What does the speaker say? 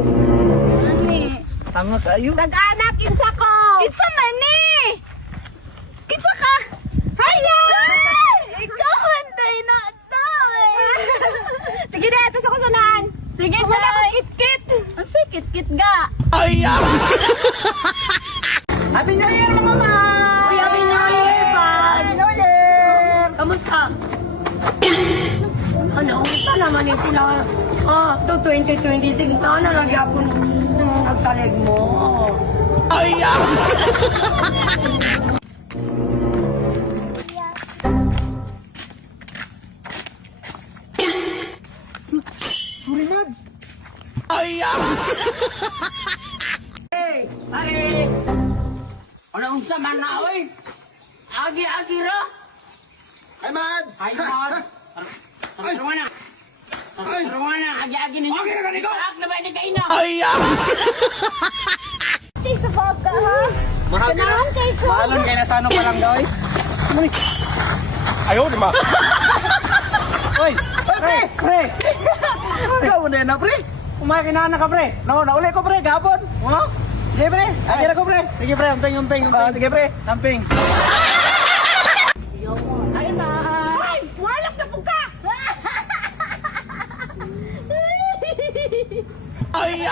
Ani. Tanga kayo. Nag-anak, kinsa ko. Kinsa man ni? Kinsa ka? Haya! Ikaw, hantay na ito Sige na, ito sa kusunan. Sige na. Wala kit-kit. Ang kit-kit ga. Ay, Happy New Year, mga mama! Uy, Happy New Year, Paz. Happy New Year! Kamusta? Ano, umusta naman eh sila? To 2026 na lagi ako nagsalig mo. Ay, Sorry, Mads. Ay, Hey, pare. Ano unsa man na oy? Agi ra. Ay, Mads! Ay mas. Tarwana. Tarwana agi ni. Agi ra kaniko. Ak na ba ni kaina? Ay, Stay sa bag ka, ha? Mahal Ganahan kay ko. Alon kay nasano pa lang daw. Ayaw, di ba? Oy, pre. Ikaw na na pre. Kumain na ka pre. No, nauli ko pre gabon. Mo? Sige pre. Agi ra ko pre. Sige pre, umping. Sige pre, amping. Ay, ma. Ay, walak na po ka. Ay,